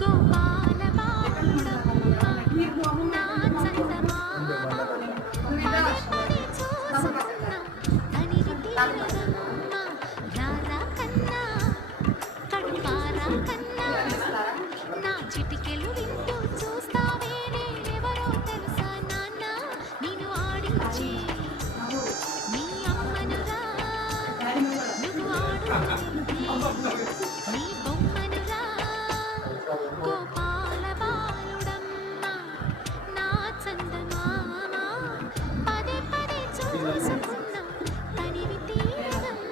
గోపాల బాలుడమ్మ నా చందమామ పదే పదే చూసుకున్నా తనివి తీరదమ్మ రారా కన్నా కడుపారా కన్నా నా చిటికెలు వింటూ చూస్తావే నేనెవరో తెలుసా నాన్న నేను ఆడించే నీ అమ్మనురా నువ్వు ఆడుతుంటే నీ బొమ్మనురా గోపాల బాలుడమ్మ నా చందమామ పదే పదే చూసుకున్నా తనివి తీరదమ్మ